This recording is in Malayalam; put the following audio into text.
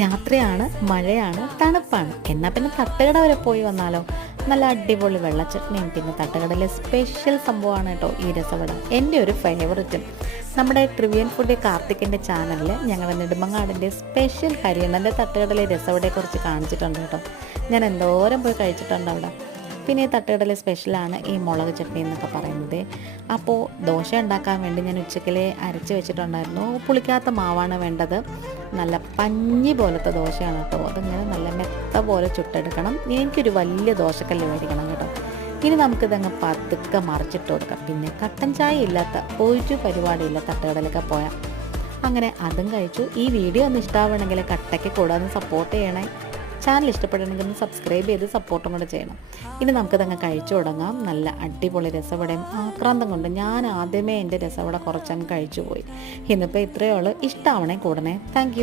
രാത്രിയാണ്, മഴയാണ്, തണുപ്പാണ്. എന്നാൽ പിന്നെ തട്ടുകട വരെ പോയി വന്നാലോ? നല്ല അടിപൊളി വെള്ളച്ചട്നിയും പിന്നെ തട്ടുകടയിലെ സ്പെഷ്യൽ സംഭവമാണ് കേട്ടോ ഈ രസവട. എൻ്റെ ഒരു ഫേവററ്റും. നമ്മുടെ ട്രിവിയൻ ഫുഡ് കാർത്തിക്കിൻ്റെ ചാനലിൽ ഞങ്ങളുടെ നെടുമങ്ങാടിൻ്റെ സ്പെഷ്യൽ ഹരിയണ്ണൻ്റെ തട്ടുകടയിലെ രസവടയെക്കുറിച്ച് കാണിച്ചിട്ടുണ്ട് കേട്ടോ. ഞാൻ എന്തോരം പോയി കഴിച്ചിട്ടുണ്ട് അവിടെ. പിന്നെ ഈ തട്ടുകടയിലെ സ്പെഷ്യലാണ് ഈ മുളക് ചട്നി എന്നൊക്കെ പറയുന്നത്. അപ്പോൾ ദോശ ഉണ്ടാക്കാൻ വേണ്ടി ഞാൻ ഉച്ചക്കലേ അരച്ച് വെച്ചിട്ടുണ്ടായിരുന്നു. പുളിക്കാത്ത മാവാണ് വേണ്ടത്. നല്ല പഞ്ഞി പോലത്തെ ദോശയാണ് കേട്ടോ. അതിങ്ങനെ നല്ല മെത്ത പോലെ ചുട്ടെടുക്കണം. എനിക്കൊരു വലിയ ദോശക്കല്ല് മേടിക്കണം കേട്ടോ. ഇനി നമുക്കിതങ്ങ് പതുക്കെ മറിച്ചിട്ട് കൊടുക്കാം. പിന്നെ കട്ടൻ ചായ ഇല്ലാത്ത ഒരു പരിപാടിയില്ല തട്ടുകടയിലൊക്കെ പോയാൽ. അങ്ങനെ അതും കഴിച്ചു. ഈ വീഡിയോ ഒന്ന് ഇഷ്ടമാവണമെങ്കിൽ കട്ടയ്ക്ക് കൂടാതെ സപ്പോർട്ട് ചെയ്യണേ. ചാനൽ ഇഷ്ടപ്പെടണമെങ്കിൽ ഒന്ന് സബ്സ്ക്രൈബ് ചെയ്ത് സപ്പോർട്ടും കൂടെ ചെയ്യണം. ഇനി നമുക്കിതങ്ങ് കഴിച്ചു തുടങ്ങാം. നല്ല അടിപൊളി രസവടയും ആക്രാന്തം കൊണ്ട് ഞാൻ ആദ്യമേ എൻ്റെ രസവട കുറച്ചങ്ങ് കഴിച്ചു പോയി. ഇന്നിപ്പോൾ ഇത്രയേ ഉള്ളൂ. ഇഷ്ടമാവണേ കൂടണേ. താങ്ക്